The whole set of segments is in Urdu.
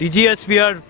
DGSPR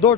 2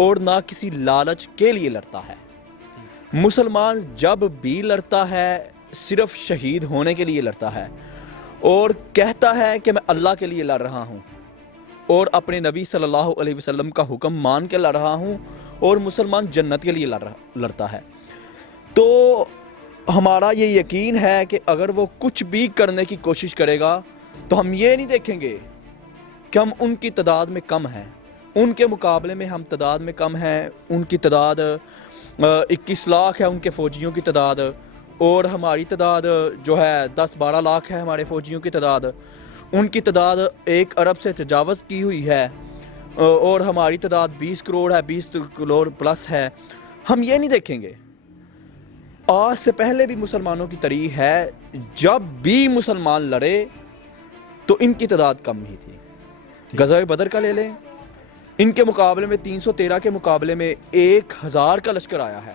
اور نہ کسی لالچ کے لیے لڑتا ہے۔ مسلمان جب بھی لڑتا ہے صرف شہید ہونے کے لیے لڑتا ہے اور کہتا ہے کہ میں اللہ کے لیے لڑ رہا ہوں اور اپنے نبی صلی اللہ علیہ وسلم کا حکم مان کے لڑ رہا ہوں، اور مسلمان جنت کے لیے لڑتا ہے۔ تو ہمارا یہ یقین ہے کہ اگر وہ کچھ بھی کرنے کی کوشش کرے گا تو ہم یہ نہیں دیکھیں گے کہ ہم ان کی تعداد میں کم ہیں، ان کے مقابلے میں ہم تعداد میں کم ہیں۔ ان کی تعداد 21 لاکھ ہے، ان کے فوجیوں کی تعداد، اور ہماری تعداد جو ہے 10-12 لاکھ ہے ہمارے فوجیوں کی تعداد۔ ان کی تعداد 1 ارب سے تجاوز کی ہوئی ہے اور ہماری تعداد 20 کروڑ ہے، 20 کروڑ پلس ہے۔ ہم یہ نہیں دیکھیں گے۔ آج سے پہلے بھی مسلمانوں کی تاریخ ہے، جب بھی مسلمان لڑے تو ان کی تعداد کم ہی تھی۔ غزوہ بدر کا لے لیں، ان کے مقابلے میں 313 کے مقابلے میں 1000 کا لشکر آیا ہے۔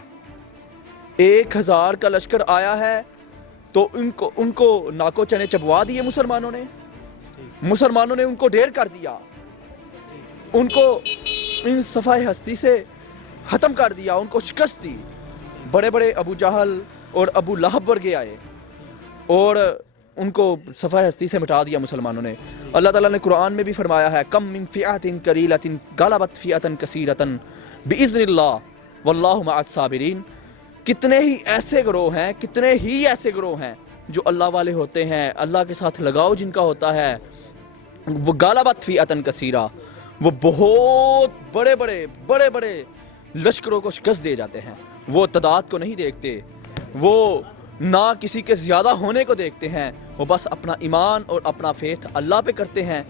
1000 کا لشکر آیا ہے تو ان کو ناکو چنے چبوا دیے مسلمانوں نے ان کو ڈھیر کر دیا، ان کو ان صفحہ ہستی سے ختم کر دیا، ان کو شکست دی۔ بڑے بڑے ابو جہل اور ابو لہب ورگے آئے اور ان کو صفحہ ہستی سے مٹا دیا مسلمانوں نے۔ اللہ تعالیٰ نے قرآن میں بھی فرمایا ہے، کم من فئۃ قلیلۃ غلبت فئۃ کثیرۃ باذن اللہ واللہ مع الصابرین۔ کتنے ہی ایسے گروہ ہیں جو اللہ والے ہوتے ہیں، اللہ کے ساتھ لگاؤ جن کا ہوتا ہے، وہ غلبت فئۃ کثیرہ، وہ بہت بڑے بڑے لشکروں کو شکست دے جاتے ہیں۔ وہ تعداد کو نہیں دیکھتے، وہ نہ کسی کے زیادہ ہونے کو دیکھتے ہیں، وہ بس اپنا ایمان اور اپنا فیتھ اللہ پہ کرتے ہیں،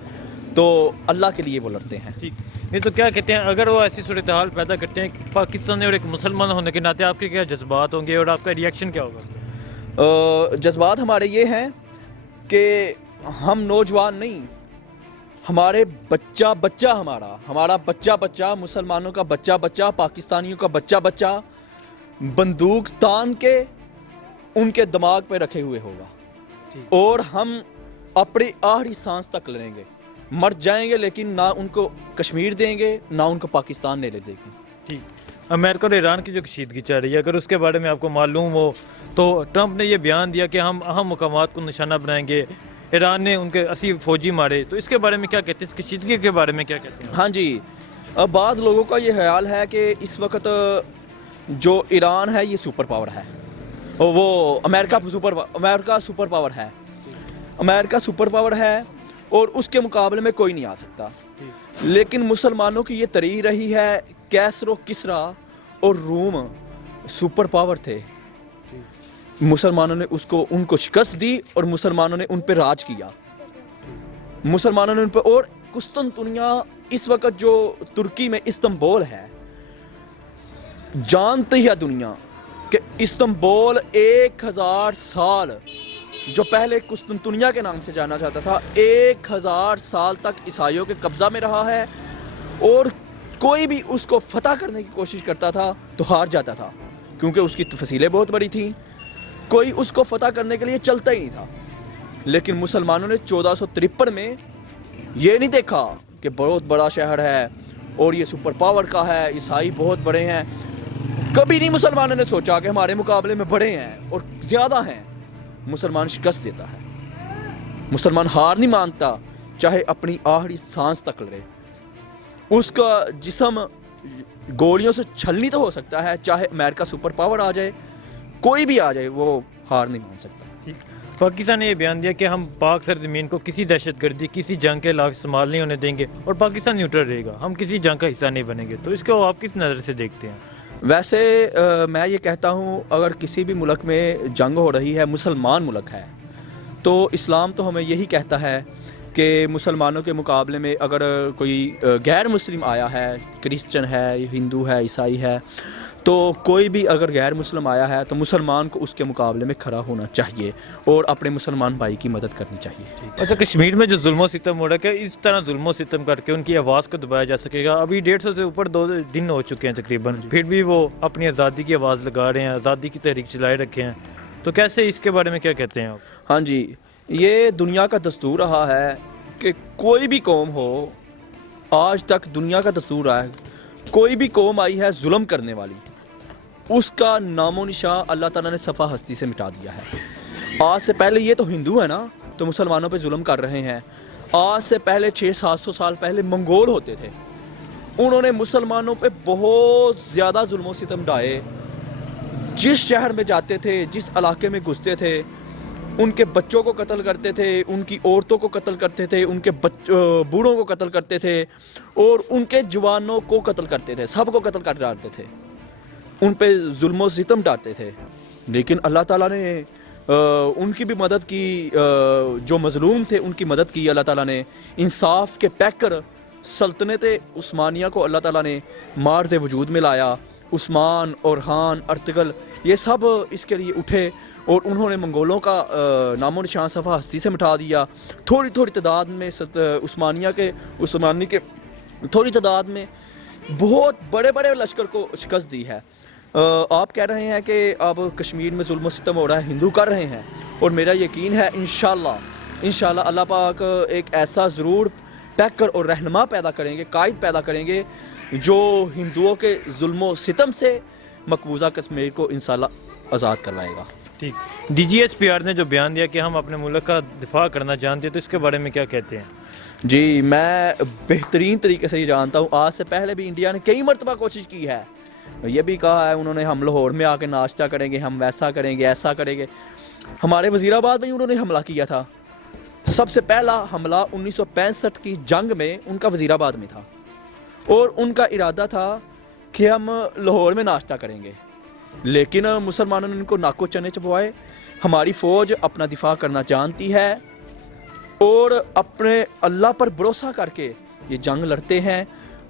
تو اللہ کے لیے وہ لڑتے ہیں۔ ٹھیک نہیں تو کیا کہتے ہیں، اگر وہ ایسی صورتحال پیدا کرتے ہیں پاکستان اور ایک مسلمان ہونے کے ناطے، آپ کے کیا جذبات ہوں گے اور آپ کا ریئیکشن کیا ہوگا؟ جذبات ہمارے یہ ہیں کہ ہم نوجوان نہیں، ہمارے ہمارا بچہ مسلمانوں کا بچہ پاکستانیوں کا بچہ بندوق تان کے ان کے دماغ پہ رکھے ہوئے ہوگا، اور ہم اپنی آخری سانس تک لڑیں گے، مر جائیں گے، لیکن نہ ان کو کشمیر دیں گے نہ ان کو پاکستان نے لے دے گی۔ ٹھیک، امریکہ اور ایران کی جو کشیدگی چل رہی ہے، اگر اس کے بارے میں آپ کو معلوم ہو تو ٹرمپ نے یہ بیان دیا کہ ہم اہم مقامات کو نشانہ بنائیں گے، ایران نے ان کے 80 فوجی مارے، تو اس کے بارے میں کیا کہتے ہیں، اس کشیدگی کے بارے میں کیا کہتے ہیں؟ ہاں جی، بعض لوگوں کا یہ خیال ہے کہ اس وقت جو ایران ہے یہ سپر پاور ہے، وہ امریکہ سپر پاور ہے اور اس کے مقابلے میں کوئی نہیں آ سکتا۔ لیکن مسلمانوں کی یہ تاریخ رہی ہے، کیسر و کسرا اور روم سپر پاور تھے، مسلمانوں نے ان کو شکست دی اور مسلمانوں نے ان پہ راج کیا، مسلمانوں نے ان پہ، اور قسطنطنیہ اس وقت جو ترکی میں استنبول ہے، جانتی ہے دنیا کہ استنبول 1000 سال، جو پہلے قسطنطنیہ کے نام سے جانا جاتا تھا، 1000 سال تک عیسائیوں کے قبضہ میں رہا ہے، اور کوئی بھی اس کو فتح کرنے کی کوشش کرتا تھا تو ہار جاتا تھا، کیونکہ اس کی فصیلیں بہت بڑی تھیں، کوئی اس کو فتح کرنے کے لیے چلتا ہی نہیں تھا۔ لیکن مسلمانوں نے 1453 میں یہ نہیں دیکھا کہ بہت بڑا شہر ہے اور یہ سپر پاور کا ہے، عیسائی بہت بڑے ہیں، کبھی نہیں مسلمانوں نے سوچا کہ ہمارے مقابلے میں بڑے ہیں اور زیادہ ہیں۔ مسلمان شکست دیتا ہے، مسلمان ہار نہیں مانتا، چاہے اپنی آخری سانس تک لڑے، اس کا جسم گولیوں سے چھلنی تو ہو سکتا ہے، چاہے امریکہ سپر پاور آ جائے، کوئی بھی آ جائے، وہ ہار نہیں مان سکتا۔ پاکستان نے یہ بیان دیا کہ ہم پاک سرزمین کو کسی دہشت گردی، کسی جنگ کے خلاف استعمال نہیں ہونے دیں گے اور پاکستان نیوٹرل رہے گا، ہم کسی جنگ کا حصہ نہیں بنیں گے، تو اس کو آپ کس نظر سے دیکھتے ہیں؟ ویسے میں یہ کہتا ہوں، اگر کسی بھی ملک میں جنگ ہو رہی ہے، مسلمان ملک ہے، تو اسلام تو ہمیں یہی کہتا ہے کہ مسلمانوں کے مقابلے میں اگر کوئی غیر مسلم آیا ہے، کرسچن ہے، ہندو ہے، عیسائی ہے، تو کوئی بھی اگر غیر مسلم آیا ہے تو مسلمان کو اس کے مقابلے میں کھڑا ہونا چاہیے اور اپنے مسلمان بھائی کی مدد کرنی چاہیے۔ اچھا، کشمیر میں جو ظلم و ستم ہو رہا ہے، کہ اس طرح ظلم و ستم کر کے ان کی آواز کو دبایا جا سکے گا؟ ابھی 150 سے اوپر 2 دن ہو چکے ہیں تقریباً، پھر بھی وہ اپنی آزادی کی آواز لگا رہے ہیں، آزادی کی تحریک چلائے رکھے ہیں، تو کیسے اس کے بارے میں کیا کہتے ہیں آپ؟ ہاں جی، یہ دنیا کا دستور رہا ہے کہ کوئی بھی قوم ہو، آج تک دنیا کا دستور رہا ہے، کوئی بھی قوم آئی ہے ظلم کرنے والی، اس کا نام و نشان اللہ تعالیٰ نے صفحہ ہستی سے مٹا دیا ہے۔ آج سے پہلے یہ تو ہندو ہے نا، تو مسلمانوں پہ ظلم کر رہے ہیں۔ آج سے پہلے 600-700 سال پہلے منگول ہوتے تھے، انہوں نے مسلمانوں پہ بہت زیادہ ظلم و ستم ڈھائے۔ جس شہر میں جاتے تھے، جس علاقے میں گھستے تھے، ان کے بچوں کو قتل کرتے تھے، ان کی عورتوں کو قتل کرتے تھے، ان کے بوڑھوں کو قتل کرتے تھے، اور ان کے جوانوں کو قتل کرتے تھے، سب کو قتل کر ڈالتے تھے، ان پہ ظلم و ستم ڈالتے تھے۔ لیکن اللہ تعالیٰ نے ان کی بھی مدد کی، جو مظلوم تھے ان کی مدد کی۔ اللہ تعالیٰ نے انصاف کے پیکر سلطنت عثمانیہ کو اللہ تعالیٰ نے مارز وجود میں لایا۔ عثمان، اورحان، ارطغرل، یہ سب اس کے لیے اٹھے اور انہوں نے منگولوں کا نام و نشان صفحہ ہستی سے مٹا دیا۔ تھوڑی تھوڑی تعداد میں عثمانی کے تھوڑی تعداد میں بہت بڑے بڑے لشکر کو شکست دی ہے۔ آپ کہہ رہے ہیں کہ اب کشمیر میں ظلم و ستم ہو رہا ہے، ہندو کر رہے ہیں، اور میرا یقین ہے انشاءاللہ اللہ پاک ایک ایسا ضرور پیکر اور رہنما پیدا کریں گے، قائد پیدا کریں گے، جو ہندوؤں کے ظلم و ستم سے مقبوضہ کشمیر کو انشاءاللہ آزاد کروائے گا۔ ٹھیک، DGSPR نے جو بیان دیا کہ ہم اپنے ملک کا دفاع کرنا جانتے ہیں، تو اس کے بارے میں کیا کہتے ہیں؟ جی، میں بہترین طریقے سے یہ جانتا ہوں۔ آج سے پہلے بھی انڈیا نے کئی مرتبہ کوشش کی ہے، یہ بھی کہا ہے انہوں نے ہم لاہور میں آ کے ناشتہ کریں گے، ہم ویسا کریں گے، ایسا کریں گے۔ ہمارے وزیر آباد میں انہوں نے حملہ کیا تھا، سب سے پہلا حملہ 1965 کی جنگ میں ان کا وزیر آباد میں تھا، اور ان کا ارادہ تھا کہ ہم لاہور میں ناشتہ کریں گے، لیکن مسلمانوں نے ان کو ناکو چنے چبوائے۔ ہماری فوج اپنا دفاع کرنا جانتی ہے اور اپنے اللہ پر بھروسہ کر کے یہ جنگ لڑتے ہیں،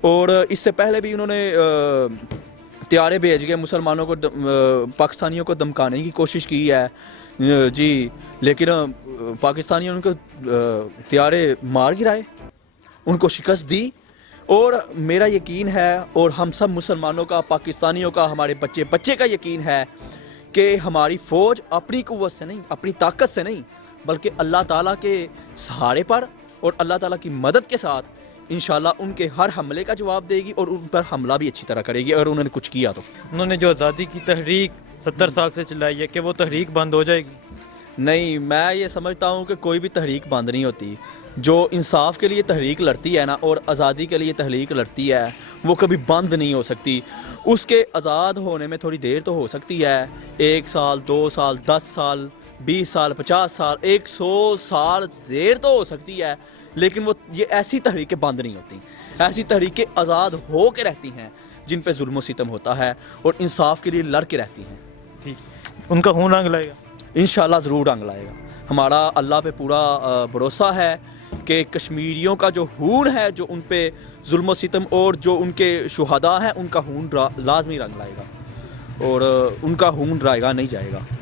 اور اس سے پہلے بھی انہوں نے طیارے بھیج کے مسلمانوں کو پاکستانیوں کو دمکانے کی کوشش کی ہے جی، لیکن پاکستانیوں نے ان کو طیارے مار گرائے، ان کو شکست دی۔ اور میرا یقین ہے، اور ہم سب مسلمانوں کا، پاکستانیوں کا، ہمارے بچے کا یقین ہے کہ ہماری فوج اپنی قوت سے نہیں، اپنی طاقت سے نہیں، بلکہ اللہ تعالیٰ کے سہارے پر اور اللہ تعالیٰ کی مدد کے ساتھ انشاءاللہ ان کے ہر حملے کا جواب دے گی، اور ان پر حملہ بھی اچھی طرح کرے گی اگر انہوں نے کچھ کیا تو۔ انہوں نے جو آزادی کی تحریک 70 سال سے چلائی ہے، کہ وہ تحریک بند ہو جائے گی؟ نہیں، میں یہ سمجھتا ہوں کہ کوئی بھی تحریک بند نہیں ہوتی۔ جو انصاف کے لیے تحریک لڑتی ہے نا، اور آزادی کے لیے تحریک لڑتی ہے، وہ کبھی بند نہیں ہو سکتی۔ اس کے آزاد ہونے میں تھوڑی دیر تو ہو سکتی ہے، 1 سال، 2 سال، 10 سال، 20 سال، 50 سال، 100 سال دیر تو ہو سکتی ہے، لیکن وہ یہ ایسی تحریکیں بند نہیں ہوتی۔ ایسی تحریکیں آزاد ہو کے رہتی ہیں جن پہ ظلم و ستم ہوتا ہے، اور انصاف کے لیے لڑ کے رہتی ہیں۔ ٹھیک، ان کا خون رنگ لائے گا انشاءاللہ ضرور رنگ لائے گا۔ ہمارا اللہ پہ پورا بھروسہ ہے کہ کشمیریوں کا جو خون ہے، جو ان پہ ظلم و ستم اور جو ان کے شہداء ہیں، ان کا خون لازمی رنگ لائے گا، اور ان کا خون رائے گا نہیں جائے گا۔